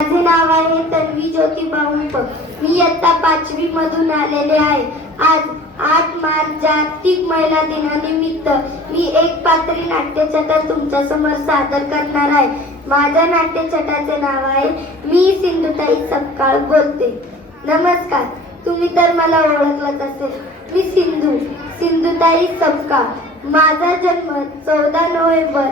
माझे नाव आहे तन्वी ज्योतिबा उंपक. मी इयत्ता 5वी मधून आलेले आहे. आज 8 मार्च जागतिक महिला दिनानिमित्त मी एक पात्री नाट्यछटा तुमच्या समोर सादर करणार आहे. माझ्या नाट्यछटाचे नाव आहे मी सिंधुताई सपकाळ बोलते. नमस्कार. तुम्ही तर मला ओळखलंच असेल. मी सिंधुताई सपकाळ. माझा जन्म 14 नोव्हेंबर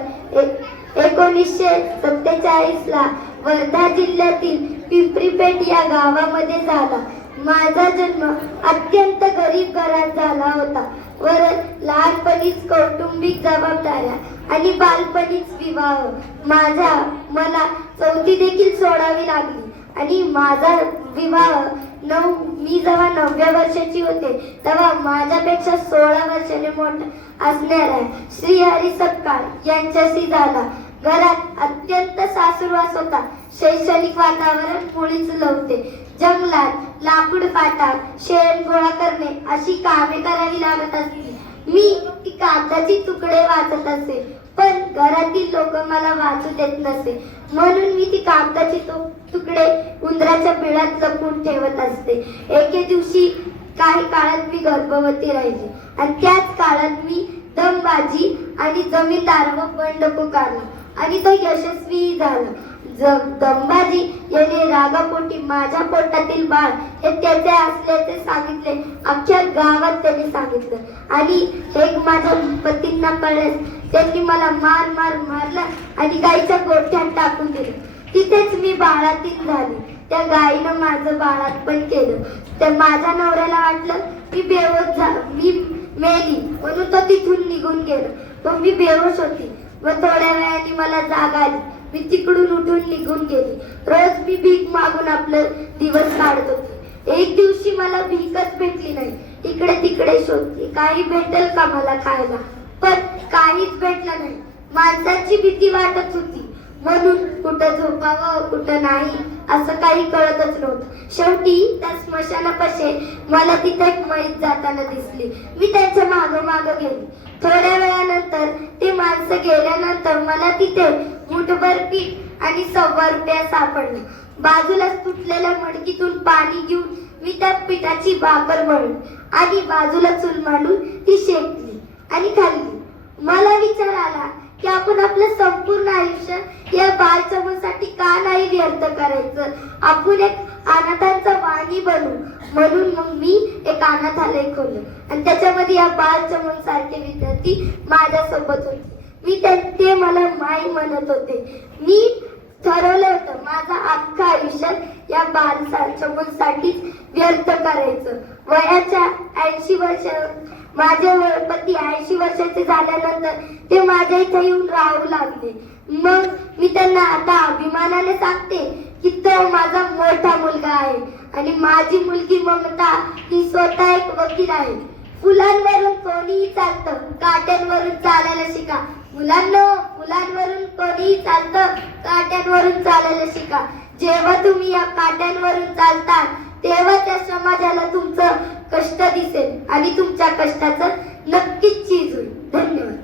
1947 ला वर्धा जिल्ह्यातील पिंपरीपेठ या गावामध्ये झाला. माझा जन्म अत्यंत गरीब घरात झाला होता. लहानपणीच कौटुंबिक जबाबदाऱ्या आणि बालपणीच विवाह. मला चौथी देखील सोडावी लागली आणि माझा विवाह मी जेव्हा 9व्या वर्षाची होते तेव्हा माझ्यापेक्षा 16 वर्षाने मोठा असणाऱ्या श्रीहरी सपकाळ यांच्याशी झाला. घरात अत्यंत सासूरवास होता. शैक्षणिक वातावरण मुळीच नव्हते. जंगलात लाकूड फाटा शेण गोळा करणे अशी कामे करावी लागत असती. मी ती कागदाची तुकडे वाचत असे, पण घरातील लोक मला वाचू देत नसे. म्हणून मी ती कागदाची तुकडे उंदराच्या बिळात जपून ठेवत असते. एके दिवशी काही काळात मी गर्भवती राहिली आणि त्याच काळात मी दमबाजी आणि जमीनदार व बंड पुकारला आणि तो यशस्वी झाला. दमबाजी याने रागापोटी माझ्या पोटातील बाळ हे त्याचे असल्याचे सांगितले. अख्ख्या गावात त्यांनी सांगितलं आणि हे माझ्या पतींना कळल्यास त्यांनी मला मारला आणि गाईच्या गोठ्यात टाकून दिले. तिथेच मी बाळातीन झाली. त्या गाईनं माझं बाळातपण केलं. तर माझ्या नवऱ्याला वाटलं मी मेली म्हणून तो तिथून निघून गेला. पण मी बेहोश होती व थोड्या वेळाने मला जाग आली. मी तिकडून उठून निघून गेली. रोज मी भीक मागून आपलं दिवस काढत होते. एक दिवशी मला भीकच भेटली नाही. इकडे तिकडे शोधली काही भेटेल का मला खायला, पण काहीच भेटलं नाही. माणसाची भीती वाटत होती म्हणून कुठं झोपावं कुठं नाही असं काही कळतच नव्हतं. शेवटी त्या स्मशानापाशी मला तिथे एक मैत जाताना दिसली. मी त्यांच्या मागोमाग गेली. थोड्या वेळानंतर ते माणसं गेल्यानंतर मला तिथे मुठभर पीठ आणि 1.25 रुपया सापडले. बाजूलाच तुटलेल्या मडकीतून पाणी घेऊन मी त्या पिठाची भाकर बनवली आणि बाजूला चूल मांडून ती शेकली आणि खाल्ली. मला विचार आला की आपण आपलं संपूर्ण आयुष्य या बालचमूसाठी का नाही व्यर्थ करायचं. आपण एक अनाथांचा वाणी बनू. म्हणून मग मी एक अनाथालय खोललं आणि त्याच्यामध्ये या बालचमूंसारखे विद्यार्थी माझ्यासोबत होते. ते मला माई म्हणत होते. मी ठरवलं होतं माझं अख्खं आयुष्य या बालचमूंसाठीच व्यर्थ करायचं. वयाच्या 80 वर्ष माझे पती 80 वर्षाचे झाल्यानंतर ते माझ्या इथे येऊन राहू लागले. मग मी त्यांना आता अभिमानाने सांगते की तो माझा मोठा मुलगा आहे आणि माझी मुलगी ममता ही स्वतः एक वकील आहे. फुलांवरून कोणीही चालतं, काट्यांवरून चालायला शिका. मुलांनो, फुलांवरून कोणीही चालतं, काट्यांवरून चालायला शिका. जेव्हा तुम्ही या काट्यांवरून चालता तेव्हा त्या समाजाला तुमचं कष्ट दिसेल आणि तुमच्या कष्टाचं नक्कीच चीज होईल. धन्यवाद.